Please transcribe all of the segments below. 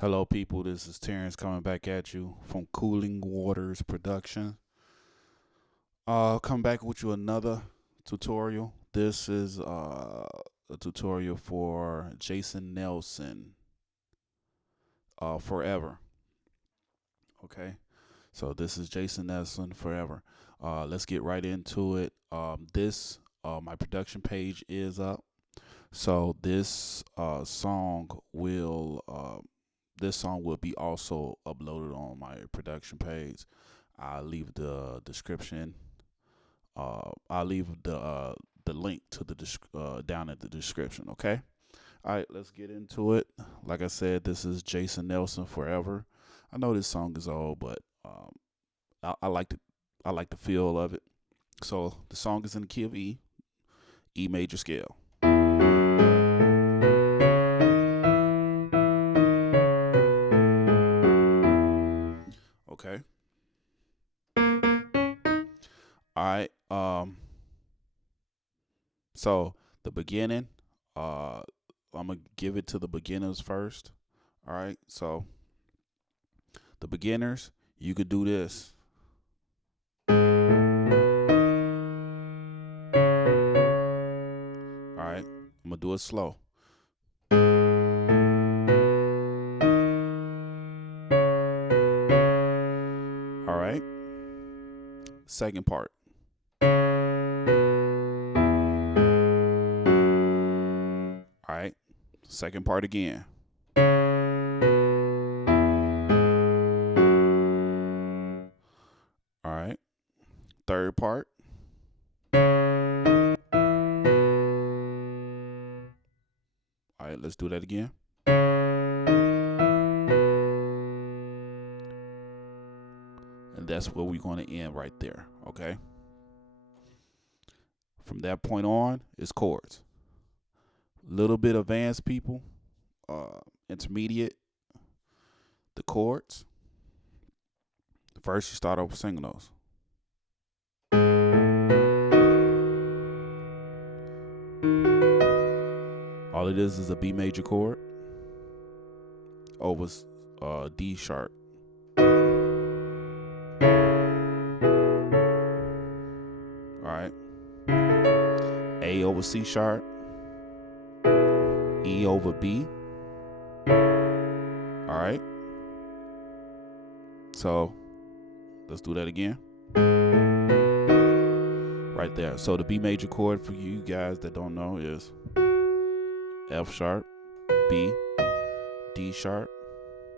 Hello, people. This is Terrence coming back at you from Cooling Waters Production. Come back with you another tutorial. This is a tutorial for Jason Nelson. Forever. Okay. So this is Jason Nelson Forever. Let's get right into it. This my production page is up. So this song will be also uploaded on my production page. I'll leave the description. I'll leave the link to down at the description. Okay. All right. Let's get into it. Like I said, this is Jason Nelson Forever. I know this song is old, but I like the feel of it. So the song is in the key of E major scale. Okay. All right. So the beginning, I'm gonna give it to the beginners first. All right. So the beginners, you could do this. All right. I'm gonna do it slow. All right. Second part. All right. Second part again. All right. Third part. All right. Let's do that again. And that's where we're going to end right there. Okay. From that point on, it's chords. Little bit advanced people, intermediate, the chords. First, you start off singing those. All it is a B major chord over D sharp. All right. A over C sharp. E over B. All right. So let's do that again. Right there. So the B major chord for you guys that don't know is F sharp, B, D sharp,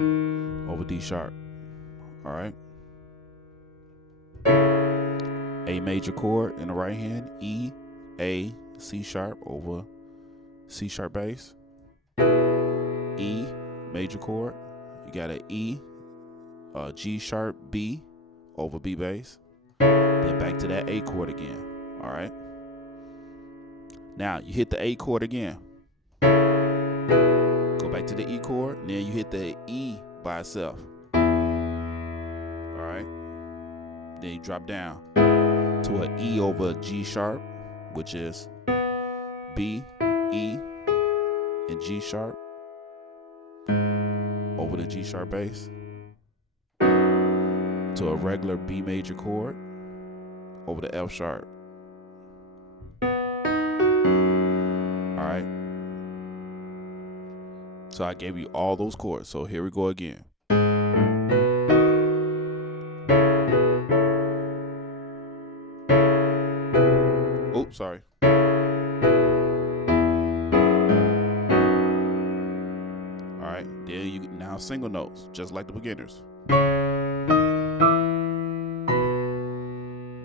over D sharp. All right. A major chord in the right hand, E, A, C sharp over C sharp bass. E major chord, you got an E, G sharp, B over B bass. Then back to that A chord again. All right. Now you hit the A chord again. Go back to the E chord, and then you hit the E by itself. All right. Then you drop down to an E over G sharp, which is B, E, and G sharp over the G sharp bass, to a regular B major chord over the F sharp. All right. So I gave you all those chords. So here we go again. Oh, sorry. All right. Then you now single notes, just like the beginners. All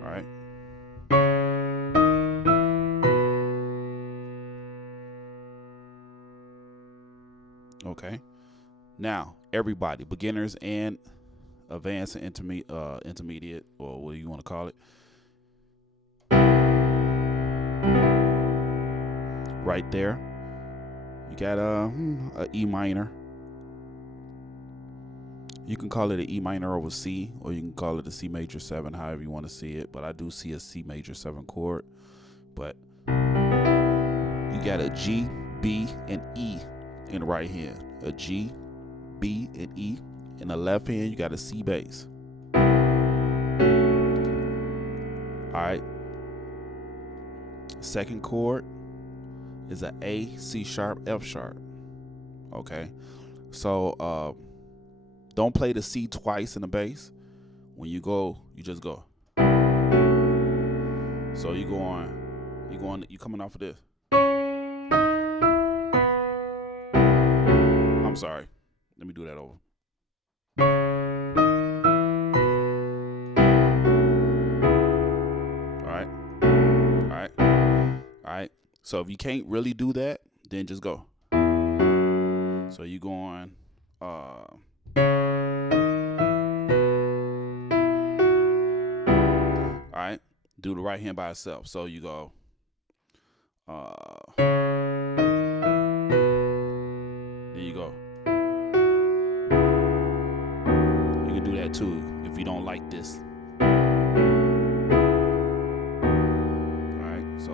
right. Okay. Now, everybody, beginners and advanced and intermediate, or what do you want to call it? Right there, you got a E minor. You can call it an E minor over C, or you can call it a C major 7, however you want to see it. But I do see a C major 7 chord. But you got a G, B, and E in the right hand. A G, B, and E. In the left hand, you got a C bass. All right. Second chord is an A, C sharp, F sharp. Okay. So don't play the C twice in the bass. When you go, you just go. So you coming off of this. I'm sorry. Let me do that over. All right. So if you can't really do that, then just go. So you going all right, do the right hand by itself. So you go then you go. You can do that too if you don't like this. Alright, so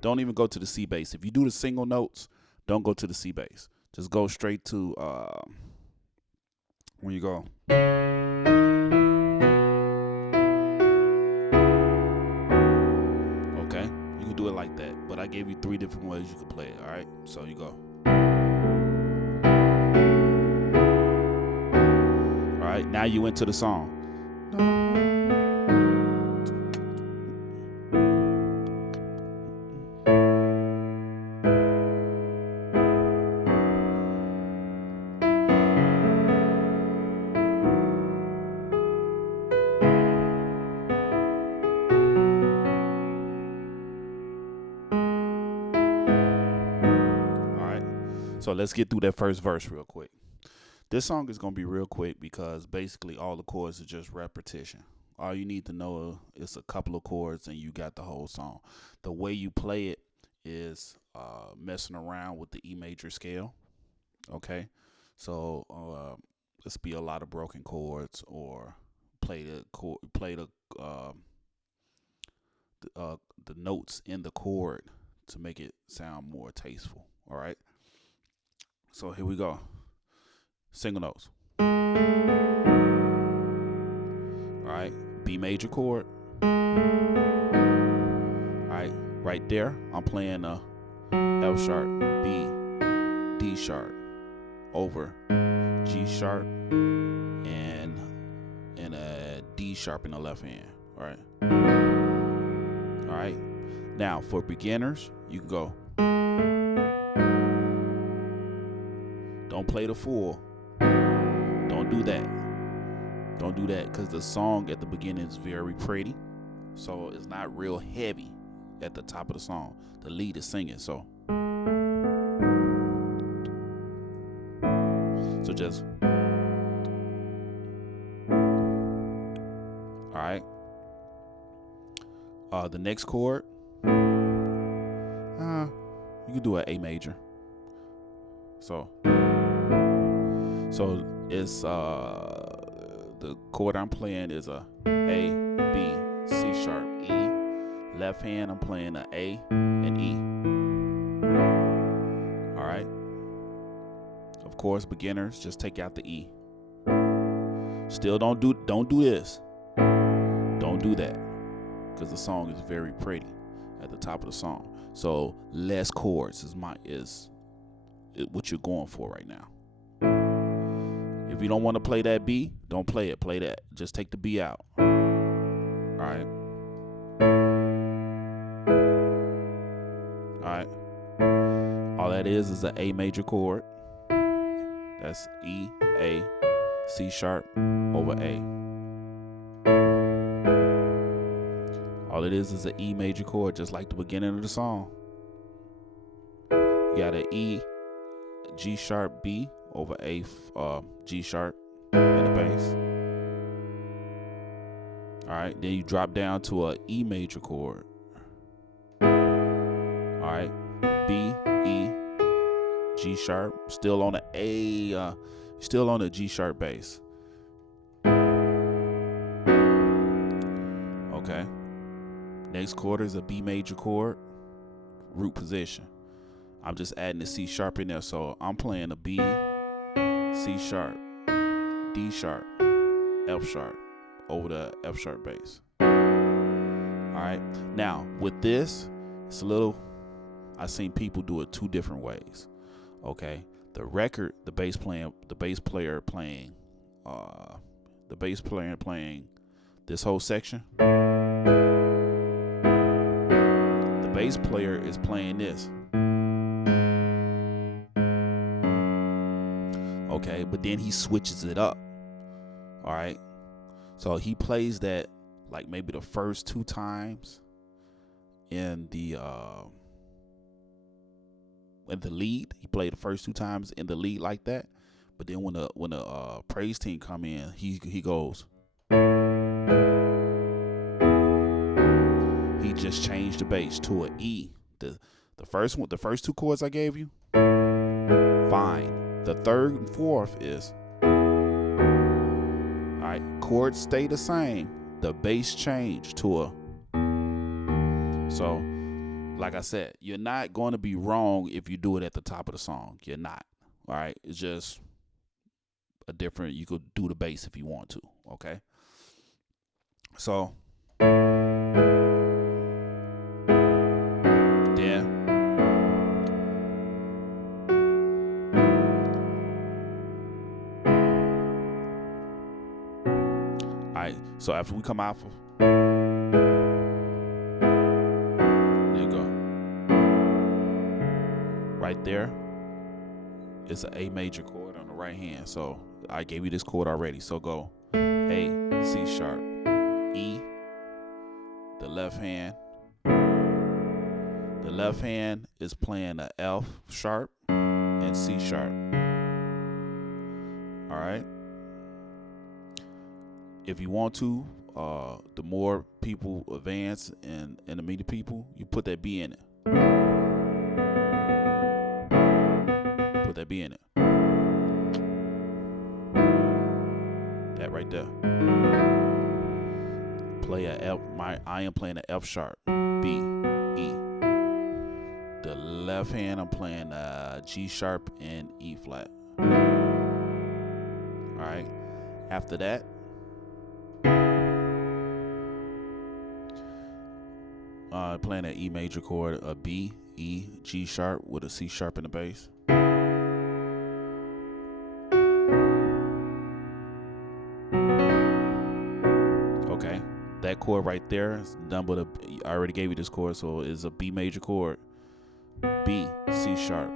don't even go to the C bass. If you do the single notes, don't go to the C bass. Just go straight to when you go. Okay, you can do it like that. But I gave you 3 different ways you can play it. All right, so you go. All right, now you into the song. So let's get through that first verse real quick. This song is going to be real quick because basically all the chords are just repetition. All you need to know is a couple of chords and you got the whole song. The way you play it is messing around with the E major scale. Okay, so let's be a lot of broken chords or play the notes in the chord to make it sound more tasteful. All right. So here we go. Single notes. All right. B major chord. All right. Right there, I'm playing a F sharp, B, D sharp over G sharp and a D sharp in the left hand. All right. All right. Now for beginners, you can go. Don't play the full. Don't do that. Don't do that because the song at the beginning is very pretty. So it's not real heavy at the top of the song. The lead is singing. So just. All right. The next chord. You can do an A major. So it's the chord I'm playing is a A, B, C sharp, E. Left hand I'm playing an A and E. All right. Of course, beginners just take out the E. Still don't do this. Don't do that because the song is very pretty at the top of the song. So less chords is what you're going for right now. If you don't want to play that B, don't play it. Play that. Just take the B out. All right. All right. All that is an A major chord. That's E, A, C sharp over A. All it is an E major chord, just like the beginning of the song. You got an E, G sharp, B over A, G sharp in the bass. All right, then you drop down to a E major chord. All right, B, E, G sharp, still on the A, still on the G sharp bass. Okay. Next chord is a B major chord. root position. I'm just adding the C sharp in there. So I'm playing a B, C sharp, D sharp, F sharp over the F sharp bass. All right. Now with this, it's a little, I've seen people do it two different ways. Okay. The record, the bass player playing this whole section. The bass player is playing this. Okay, but then he switches it up. All right. So he plays that like maybe the first two times in the lead. He played the first two times in the lead like that. But then when the praise team come in, he goes. He just changed the bass to an E. The first two chords I gave you, fine. The third and fourth is all right. Chords stay the same. The bass change to a. So, like I said, you're not going to be wrong if you do it at the top of the song. You're not. All right. It's just a different. You could do the bass if you want to. Okay. So. So after we come out for, there you go. Right there, it's an A major chord on the right hand. So I gave you this chord already. So go A, C sharp, E, the left hand. The left hand is playing a F sharp and C sharp. All right. If you want to, the more people advance and the meter people, you put that B in it. Put that B in it. That right there. Play a F. I am playing an F sharp, B, E. The left hand, I'm playing G sharp and E flat. All right. After that. Playing an E major chord, a B, E, G sharp with a C sharp in the bass. Okay, that chord right there is done with I already gave you this chord, so it's a B major chord, B, C sharp,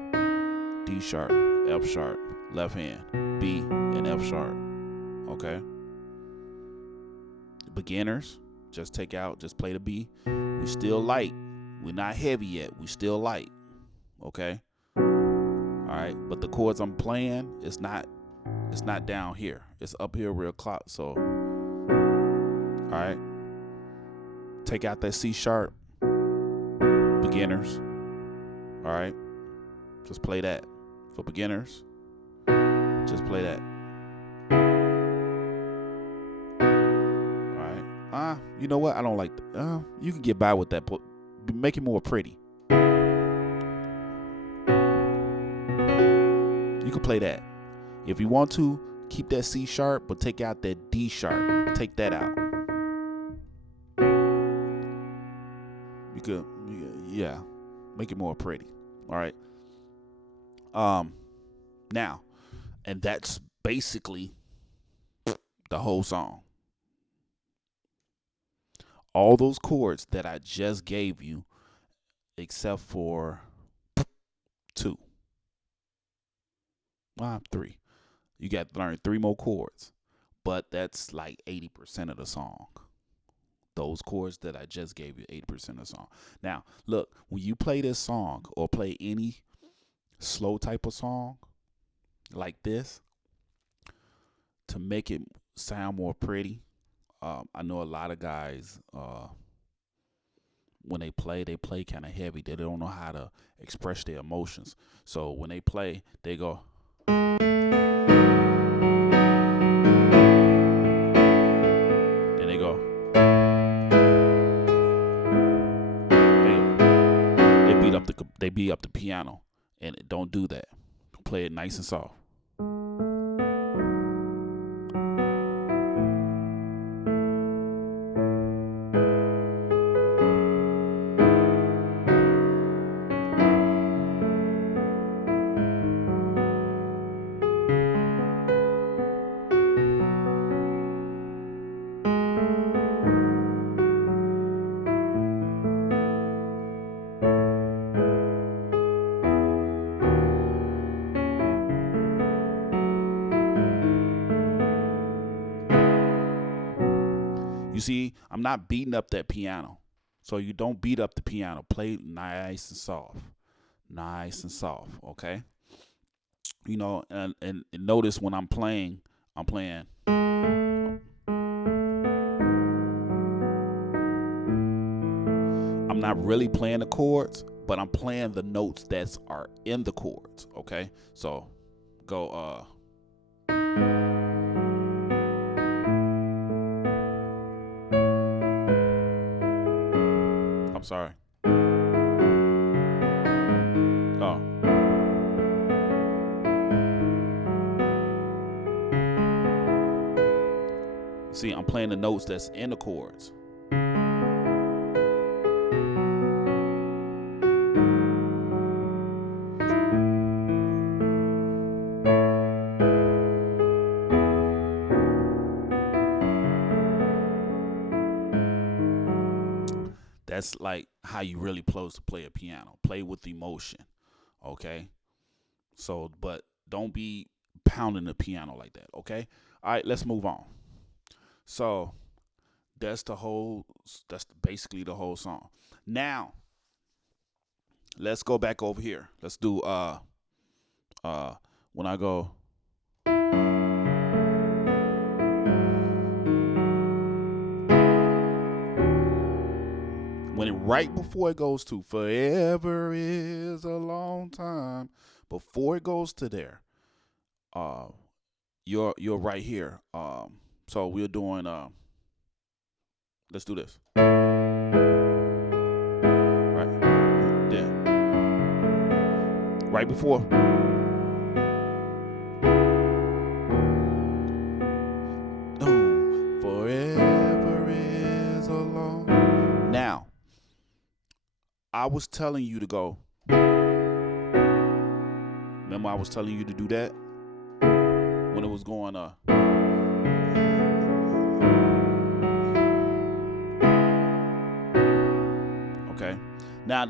D sharp, F sharp, left hand, B and F sharp. Okay. Beginners, just play the B. We still light. We're not heavy yet. We still light. Okay. All right. But the chords I'm playing, it's not down here. It's up here real close. So, all right. Take out that C sharp. Beginners. All right. Just play that. For beginners, just play that. You know what? I don't like that. You can get by with that. Make it more pretty. You can play that. If you want to, keep that C sharp, but take out that D sharp. Take that out. You could, yeah, make it more pretty. All right. Now, and that's basically the whole song. All those chords that I just gave you, except for 2. Well, 3. You got to learn 3 more chords, but that's like 80% of the song. Those chords that I just gave you, 80% of the song. Now, look, when you play this song or play any slow type of song like this, to make it sound more pretty, I know a lot of guys, when they play kind of heavy. They don't know how to express their emotions. So when they play, they go. Then they go. They be they beat up the piano, and don't do that. Play it nice and soft. You see, I'm not beating up that piano. So you don't beat up the piano. Play nice and soft. Nice and soft, okay? You know, and notice when I'm playing. I'm not really playing the chords, but I'm playing the notes that are in the chords, okay? So go I'm sorry. Oh. See, I'm playing the notes that's in the chords. That's like how you really supposed to play a piano. Play with emotion, okay? So, but don't be pounding the piano like that, okay? All right, let's move on. So, that's basically the whole song. Now, let's go back over here. Let's do when I go right before it goes to forever is a long time, before it goes to there, you're right here. So we're doing let's do this. Right there. Right before. No, forever is a long. Now, I was telling you to go. Remember, I was telling you to do that when it was going Okay. Now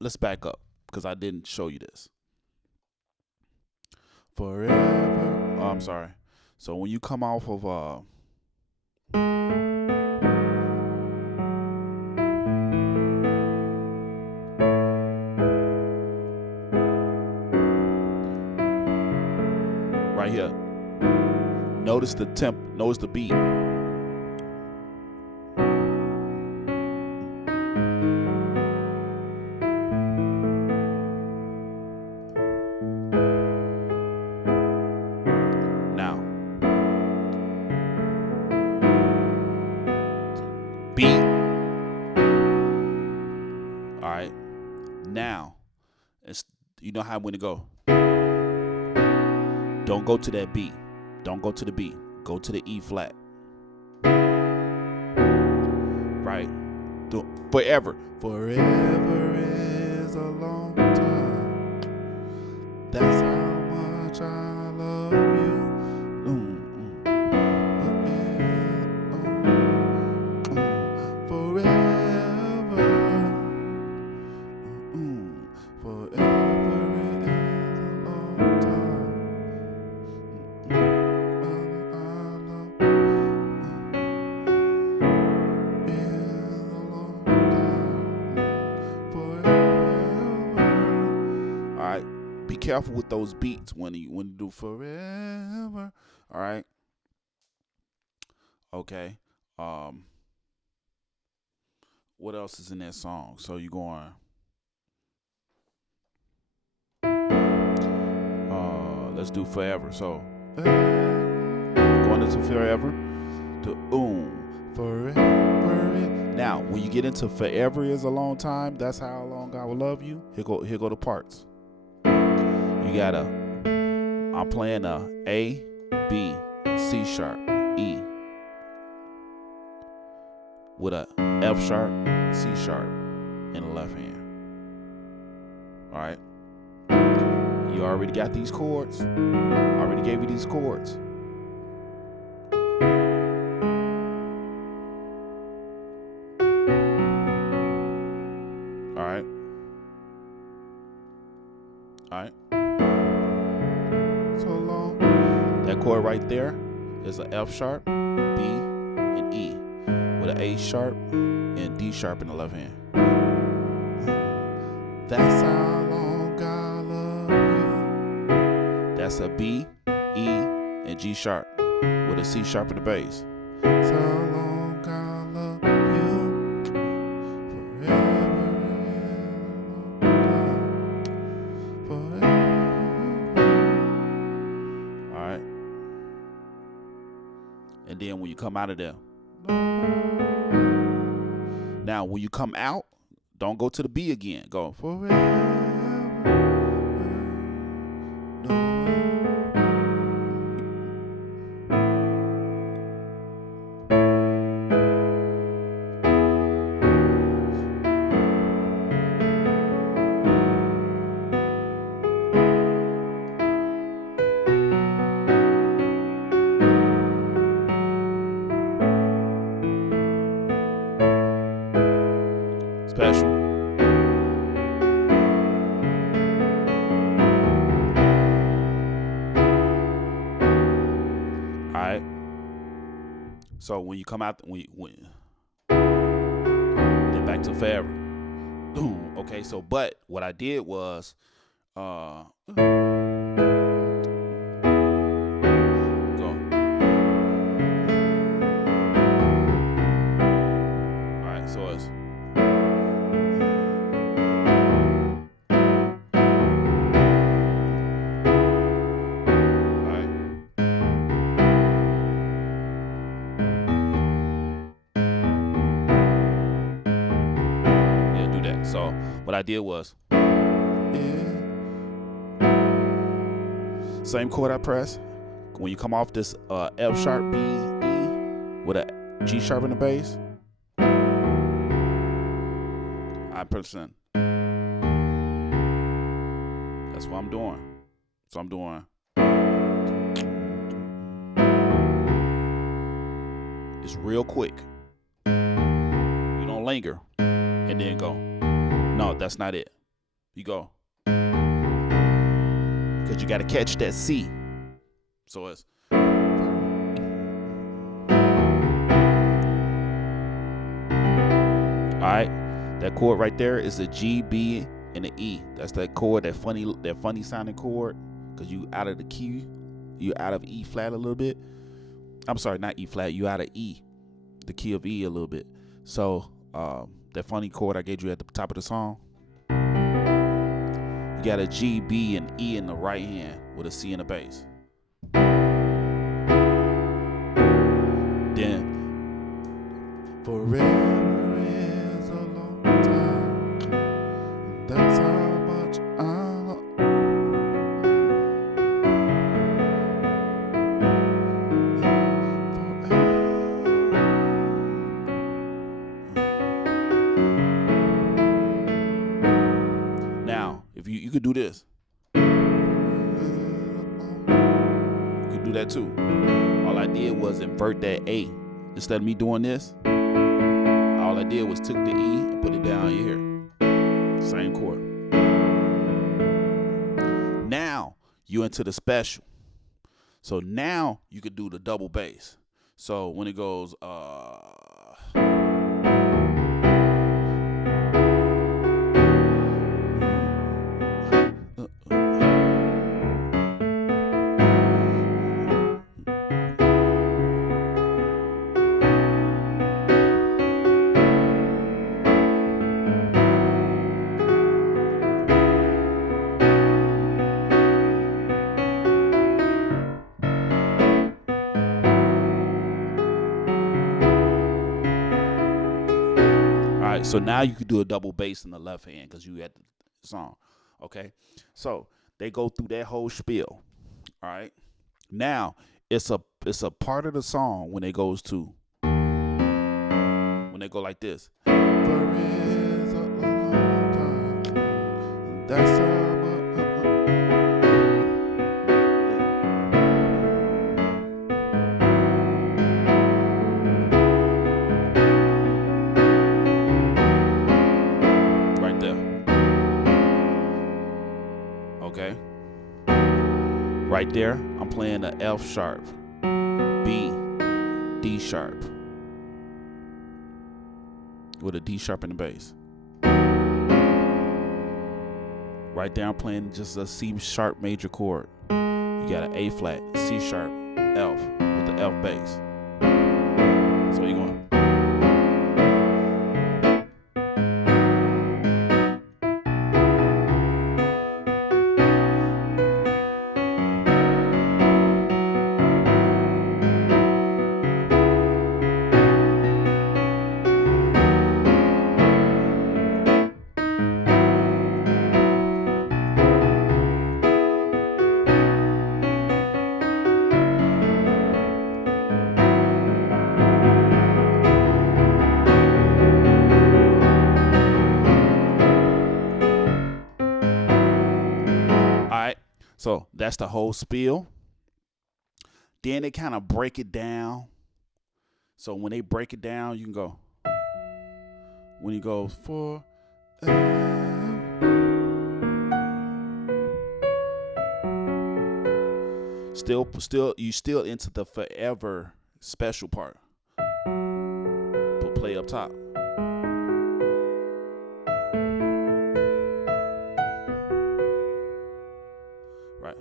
let's back up because I didn't show you this. Forever. Oh, I'm sorry. So when you come off of right here, notice the temp, notice the beat. Now, beat. All right. Now, you know how I'm going to go. Don't go to that beat. Don't go to the beat. Go to the E flat. Right. Forever. Forever is a long time. That's how much I love you. Forever. Forever is a long time. Be careful with those beats when you do forever. All right. Okay. What else is in that song? So you're going. Let's do forever. So going into forever to forever. Now, when you get into forever is a long time, that's how long I will love you. Here go the parts. You got I'm playing a A, B, C sharp, E with a F sharp, C sharp in the left hand. All right. You already got these chords. I already gave you these chords. All right. All right. So long. That chord right there is an F sharp, B, and E with an A sharp and D sharp in the left hand. That's how long I love you. That's a B, E, and G sharp with a C sharp in the bass. That's how long I love you. Forever. All right. And then when you come out of there. Now, when you come out, don't go to the B again. Go forever. Special. All right. So when you come out, when then back to forever. Okay. So, but what I did was, go. All right. So it's. So what I did was, same chord I press. When you come off this F sharp, B, E with a G sharp in the bass, I press in. That's what I'm doing. So I'm doing. It's real quick. You don't linger and then go. No, that's not it. You go. Because you got to catch that C. So it's. All right. That chord right there is a G, B, and an E. That's that chord, that funny sounding chord. Because you out of the key. You out of E flat a little bit. I'm sorry, not E flat. You out of E. The key of E a little bit. So, that funny chord I gave you at the top of the song. You got a G, B, and E in the right hand with a C in the bass. Then forever is a long time. That's how much I love. Now, if you could do this. You could do that too. All I did was invert that A. Instead of me doing this, all I did was took the E and put it down here. Same chord. Now you into the special. So now you could do the double bass. So when it goes right? So now you could do a double bass in the left hand because you had the song. Okay, so they go through that whole spiel. All right. Now it's a part of the song when it goes to when they go like this. For is a long time. That's right there. Okay. Right there, I'm playing a F sharp, B, D sharp, with a D sharp in the bass. Right there, I'm playing just a C sharp major chord. You got an A flat, C sharp, F with the F bass. So you're going. So that's the whole spiel. Then they kind of break it down. So when they break it down, you can go. When you go for you still into the forever special part. Put play up top. Right.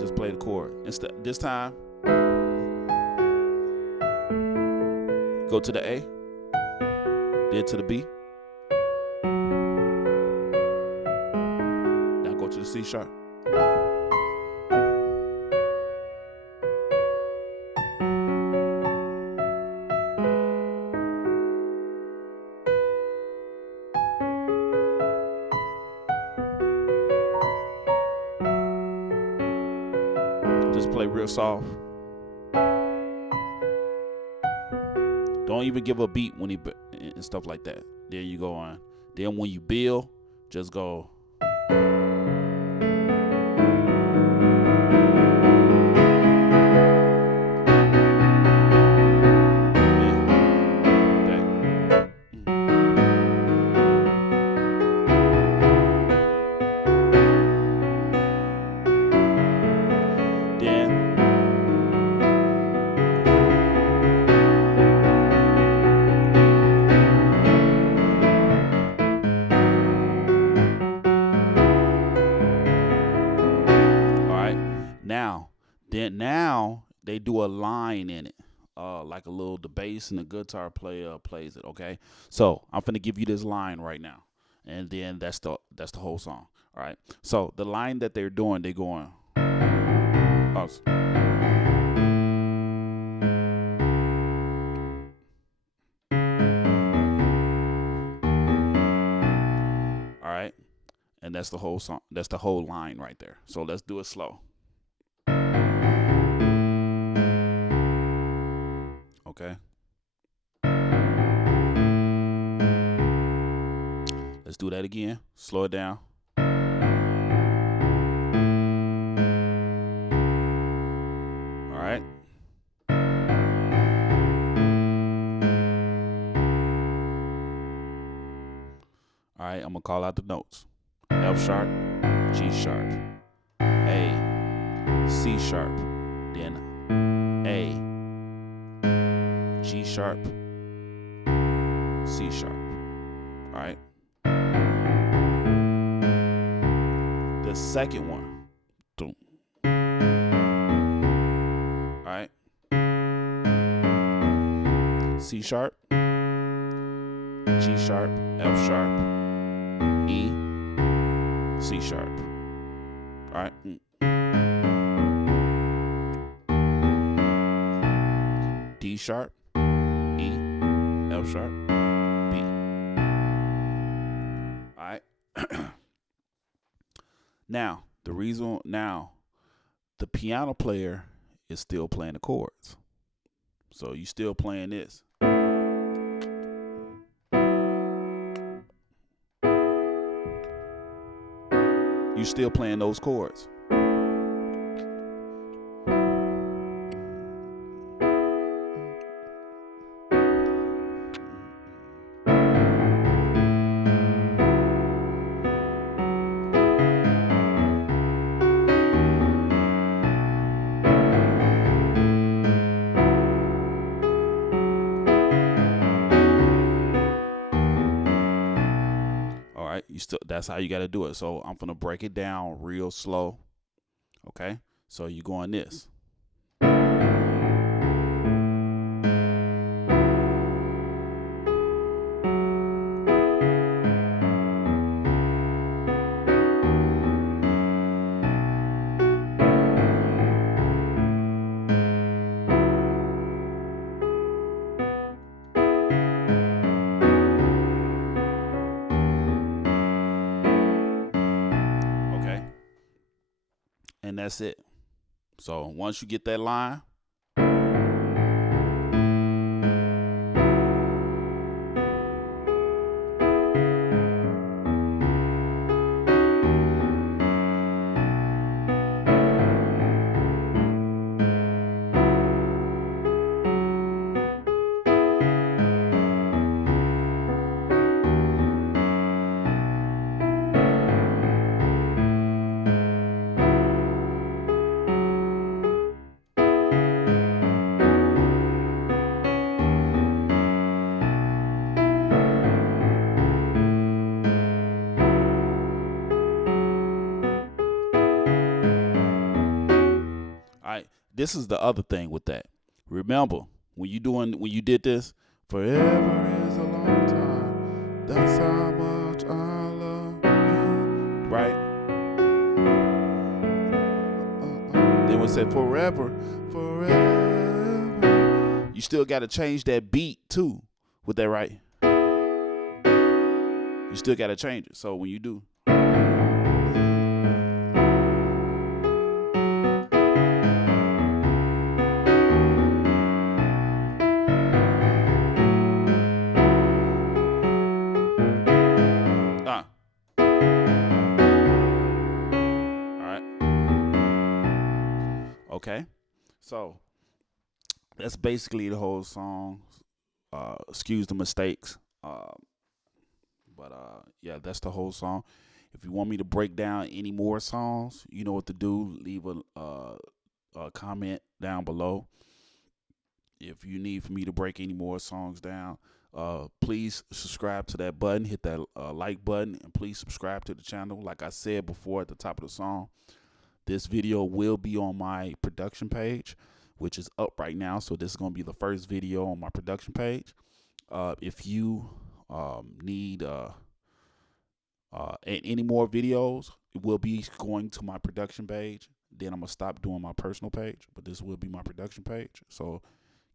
Just play the chord. Instead, this time, go to the A, then to the B. Now go to the C sharp. Just play real soft. Don't even give a beat when and stuff like that. Then you go on. Then when you build, just go. Now they do a line in it, like a little the bass and the guitar player plays it. Okay, so I'm finna give you this line right now, and then that's the whole song. All right. So the line that they're doing, they're going. Oh. All right, and that's the whole song. That's the whole line right there. So let's do it slow. Okay. Let's do that again. Slow it down. All right. All right, I'm going to call out the notes. F sharp, G sharp, A, C sharp, then A, G sharp, C sharp. All right. The second one. Boom. All right. C sharp, G sharp, F sharp, E, C sharp. All right. D sharp, E, F sharp, B. All right. Now, the piano player is still playing the chords. So you still playing this. You still playing those chords. All right, that's how you got to do it. So I'm gonna break it down real slow. Okay, so you go on this. Okay, and that's it. So once you get that line, all right, this is the other thing with that. Remember, when you did this, forever is a long time. That's how much I love you. Right? Then we said forever. You still got to change that beat too. With that, right? You still got to change it. So when you do. Okay, so that's basically the whole song. Excuse the mistakes, but yeah, that's the whole song. If you want me to break down any more songs, you know what to do. Leave a comment down below. If you need for me to break any more songs down, please subscribe to that button. Hit that like button, and please subscribe to the channel. Like I said before at the top of the song, this video will be on my production page, which is up right now. So this is going to be the first video on my production page. If you need any more videos, it will be going to my production page. Then I'm going to stop doing my personal page, but this will be my production page. So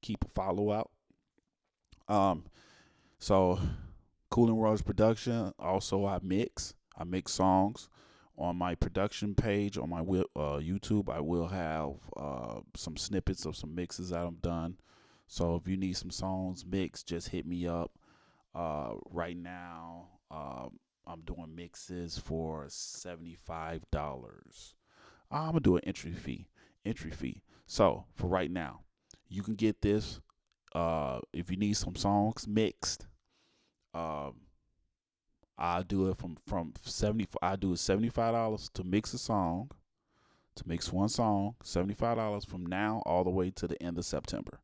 keep a follow out. So Cooling World's production. Also, I mix songs. On my production page on my YouTube, I will have some snippets of some mixes that I've done. So if you need some songs mixed, just hit me up. Right now, I'm doing mixes for $75. I'm gonna do an entry fee. So for right now, you can get this. If you need some songs mixed, I do it from 70. I do it $75 to mix a song, to mix one song. $75 from now all the way to the end of September.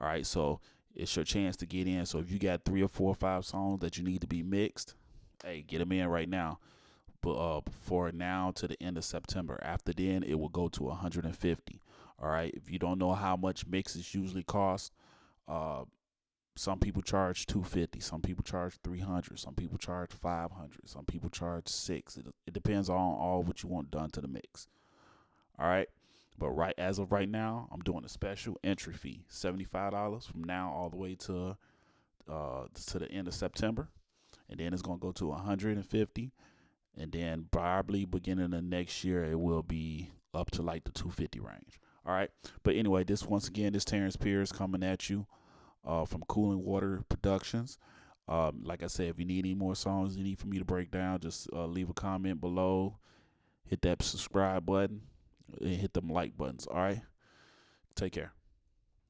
All right, so it's your chance to get in. So if you got 3 or 4 or 5 songs that you need to be mixed, hey, get them in right now. But for now to the end of September. After then, it will go to $150. All right. If you don't know how much mixes usually cost, Some people charge 250, some people charge 300, some people charge 500, some people charge 6. It depends on all what you want done to the mix. All right. But right as of right now, I'm doing a special entry fee, $75 from now all the way to the end of September, and then it's gonna go to 150, and then probably beginning of next year it will be up to like the 250 range. All right. But anyway, this Terrence Pierce coming at you from Cooling Water Productions. Like I said, if you need any more songs you need for me to break down, just leave a comment below, hit that subscribe button, and hit them like buttons. All right. Take care.